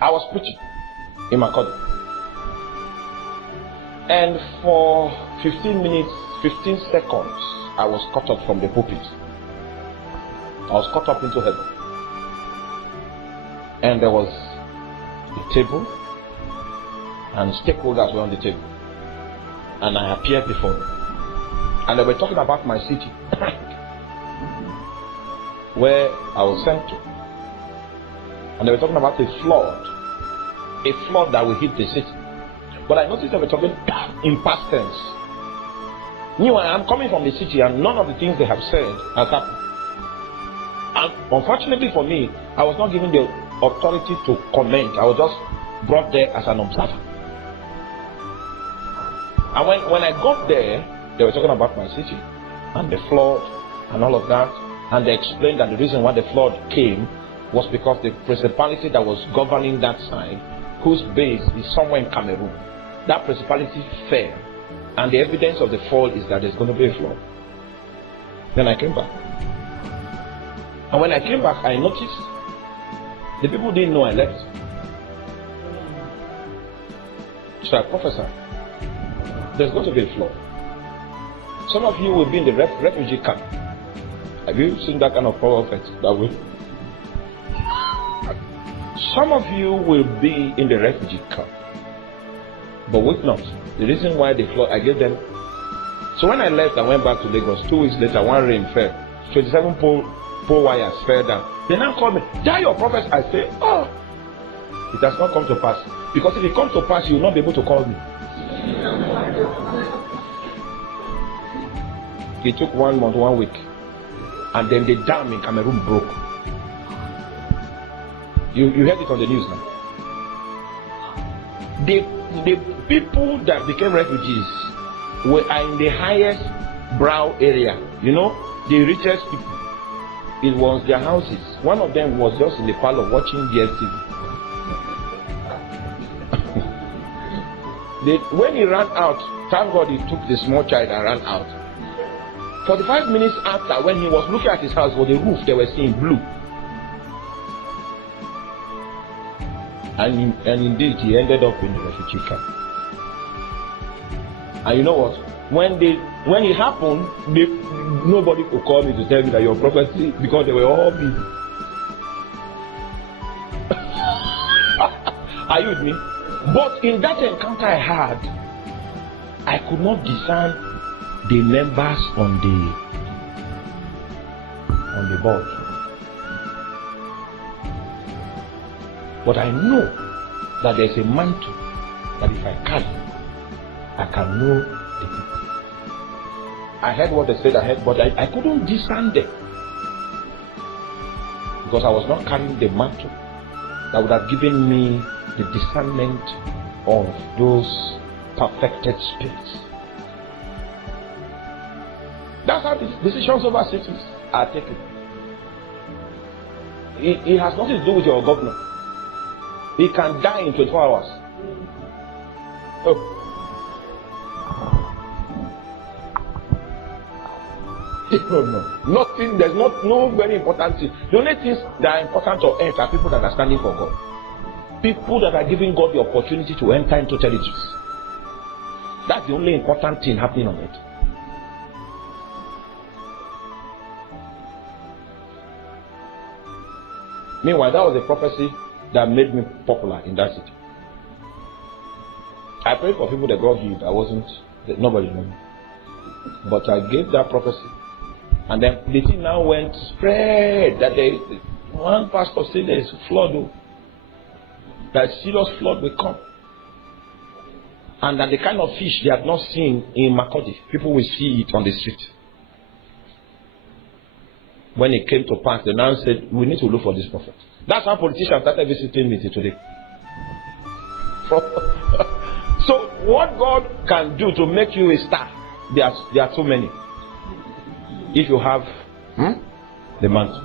I was preaching in Markudi. And for 15 minutes, 15 seconds, I was caught up from the pulpit. I was caught up into heaven. And there was a table, and stakeholders were on the table. And I appeared before them. And they were talking about my city, where I was sent to. And they were talking about a flood that will hit the city. But I noticed they were talking in past tense. I'm coming from the city, and none of the things they have said has happened. And unfortunately for me, I was not given the authority to comment. I was just brought there as an observer. And when I got there, they were talking about my city and the flood and all of that. And they explained that the reason why the flood came was because the principality that was governing that side, whose base is somewhere in Cameroon, that principality fell. And the evidence of the fall is that there's going to be a flood. Then I came back. And when I came back, I noticed the people didn't know I left. So I prophesied, there's going to be a flood. Some of you will be in the refugee camp. Have you seen that kind of prophet that way? Some of you will be in the refugee camp. But wait not. The reason why they flood, I gave them. So when I left, I went back to Lagos. 2 weeks later, one rain fell. 27 pole wires fell down. They now call me, "That your prophet?" I say, "Oh, it has not come to pass. Because if it comes to pass, you will not be able to call me." It took 1 month, 1 week. And then the dam in Cameroon broke. You heard it on the news now. The people that became refugees were in the highest brow area. You know, the richest people. It was their houses. One of them was just in the parlor watching DSTV. When he ran out, thank God he took the small child and ran out. 45 minutes after, when he was looking at his house, for the roof, they were seeing blue. And indeed, he ended up in the refugee camp. And you know what? When it happened, nobody could call me to tell me that your prophecy, because they were all busy. Are you with me? But in that encounter I had, I could not discern the members on the board. But I know that there is a mantle that if I carry, I can know the people. I heard what they said ahead, but I couldn't discern them. Because I was not carrying the mantle that would have given me the discernment of those perfected spirits. That's how decisions over cities are taken. It has nothing to do with your governor. He can die in 24 hours. Oh. No. Nothing, there's no very important thing. The only things that are important on earth are people that are standing for God. People that are giving God the opportunity to enter into territories. That's the only important thing happening on earth. Meanwhile, that was a prophecy that made me popular in that city. I prayed for people that got healed. Nobody knew me. But I gave that prophecy. And then the thing now went spread. That one pastor said there is a flood. That serious flood will come. And that the kind of fish they have not seen in Markudi, people will see it on the street. When it came to pass, they now said, we need to look for this prophet. That's how politicians started visiting me today. So, what God can do to make you a star, there are so many. If you have the mantle.